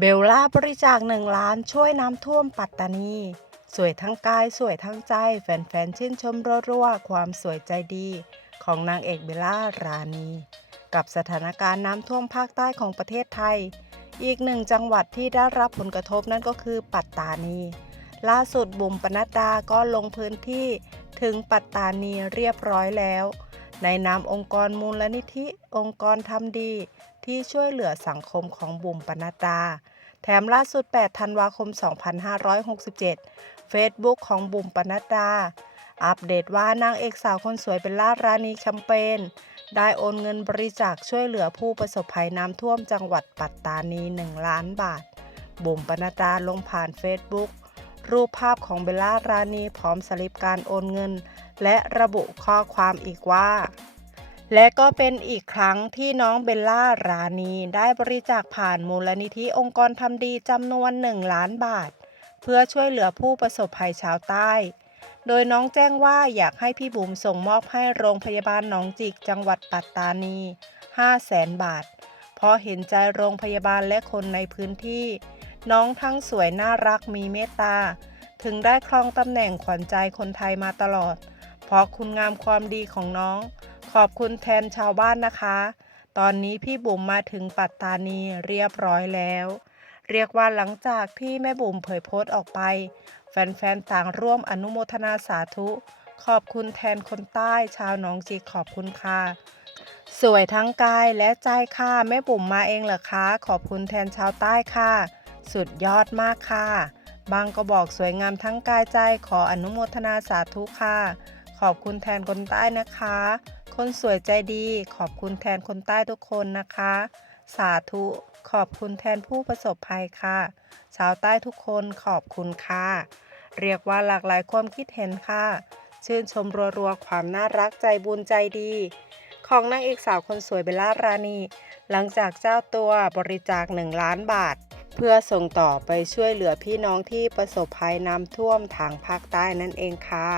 เบลล่าบริจาคหนึ่งล้านช่วยน้ำท่วมปัตตานี สวยทั้งกายสวยทั้งใจ แฟนๆชื่นชมรัวๆ ความสวยใจดี ของนางเอกเบลล่ารานีกับสถานการณ์น้ำท่วมภาคใต้ของประเทศไทย อีกหนึ่งจังหวัดที่ได้รับผลกระทบนั่นก็คือปัตตานี ล่าสุดบุ๋มปนัดดาก็ลงพื้นที่ถึงปัตตานีเรียบร้อยแล้ว ในนามองค์กรมูลนิธิ องค์กรทำดี ที่ช่วยเหลือสังคมของบุ๋มปนัดดา แถมล่าสุด 8 ธันวาคม 2567 Facebook ของบุ๋มปนัดดา อัปเดตว่านางเอกสาวคนสวยเป็นล่ารานีแคมเปญได้โอนเงินบริจาคช่วยเหลือผู้ประสบภัยน้ำท่วมจังหวัดปัตตานี 1 ล้านบาท บุ๋มปนัดดาลงผ่าน Facebook รูปภาพของเบลล่ารานีพร้อมสลิปการโอนเงิน และระบุข้อความอีกว่า และก็เป็นอีกครั้งที่น้องเบลล่ารานีได้บริจาคผ่านมูลนิธิองค์กรทำดีจำนวน 1 ล้านบาท เพื่อช่วยเหลือผู้ประสบภัยชาวใต้ โดยน้องแจ้งว่าอยากให้พี่บุ๋มส่งมอบให้โรงพยาบาลหนองจิกจังหวัดปัตตานี 5 0 0แสนบาท เพราะเห็นใจโรงพยาบาลและคนในพื้นที่ น้องทั้งสวยน่ารักมีเมตตา ถึงได้ครองตำแหน่งขวัญใจคนไทยมาตลอด เพราะคุณงามความดีของน้อง ขอบคุณแทนชาวบ้านนะคะ ตอนนี้พี่บุ๋มมาถึงปัตตานีเรียบร้อยแล้ว เรียกว่าหลังจากที่แม่บุ๋มเผยโพสต์ออกไป แฟนๆต่างร่วมอนุโมทนาสาธุ ขอบคุณแทนคนใต้ชาวหนองจิกขอบคุณค่ะสวยทั้งกายและใจค่ะแม่บุ๋มมาเองเหรอคะ ขอบคุณแทนชาวใต้ค่ะ สุดยอดมากค่ะ บางก็บอกสวยงามทั้งกายใจขออนุโมทนาสาธุค่ะ ขอบคุณแทนคนใต้นะคะ คนสวยใจดี ขอบคุณแทนคนใต้ทุกคนนะคะ สาธุ ขอบคุณแทนผู้ประสบภัยค่ะ ชาวใต้ทุกคนขอบคุณค่ะ เรียกว่าหลากหลายความคิดเห็นค่ะ ชื่นชมรัวๆความน่ารักใจบุญใจดี ของนางเอกสาวคนสวยเบลล่ารานี หลังจากเจ้าตัวบริจาค 1 ล้านบาท เพื่อส่งต่อไปช่วยเหลือพี่น้องที่ประสบภัยน้ำท่วมทางภาคใต้นั่นเองค่ะ